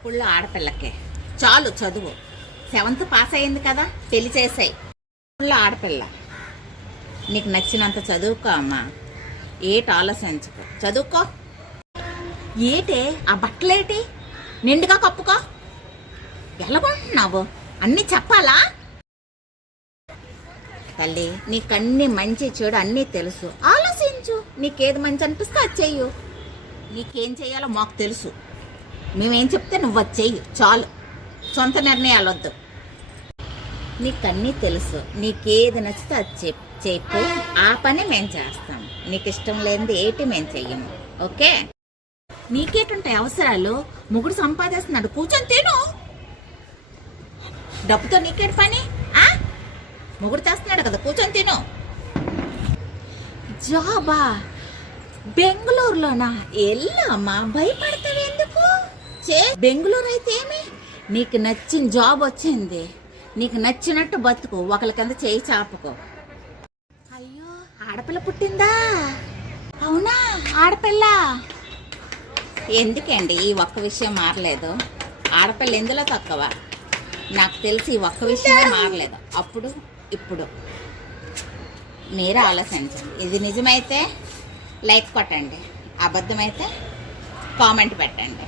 అప్పుల్లో ఆడపిల్లకే. చాలు చదువు. సెవెంత్ పాస్ అయింది కదా పెళ్ళి చేసాయి. అప్పుడు ఆడపిల్ల. నీకు నచ్చినంత చదువుకో అమ్మా. ఏటి ఆలోచించుకో. చదువుకో. ఏటే? ఆ బట్టలేటి? నిండుగా కప్పుకో. ఎలాగుంటున్నావు? అన్నీ చెప్పాలా? తల్లి నీకన్నీ మంచి చెడు అన్నీ తెలుసు. ఆలోచించు. నీకేది మంచి అనిపిస్తే అది చెయ్యు. నీకేం చేయాలో మాకు తెలుసు. మేమేం చెప్తే నువ్వు వచ్చేయి చెయ్యి. చాలు. సొంత నిర్ణయాలు వద్దు. నీకన్నీ తెలుసు. నీకేది నచ్చితే అది చెప్ చెప్పు. ఆ పని మేము చేస్తాం. నీకు ఇష్టం లేనిది ఏటి మేము చెయ్యము. ఓకే? నీకేటుంటాయి అవసరాలు? ముగుడు సంపాదిస్తున్నాడు. కూర్చొని తిను. డబ్బుతో నీకేటి పని? ఆ? ముగుడు చేస్తున్నాడు కదా. కూర్చొని తిను. జాబా? బెంగళూరులోనా? ఎల్లమ్మా భయపడతావు బెంగళూరు అయితే ఏమి నీకు నచ్చిన జాబ్ వచ్చింది. నీకు నచ్చినట్టు బతుకు. ఒకరి కింద చేయి చాపుకో. అయ్యో ఆడపిల్ల పుట్టిందా? అవునా ఆడపిల్ల? ఎందుకండి ఈ ఒక్క విషయం మారలేదు? ఆడపిల్ల ఎందులో తక్కువ? నాకు తెలిసి ఈ ఒక్క విషయమే మారలేదు. అప్పుడు ఇప్పుడు. మీరు ఆలోచించండి. ఇది నిజమైతే లైక్ కొట్టండి. అబద్ధమైతే కామెంట్ పెట్టండి.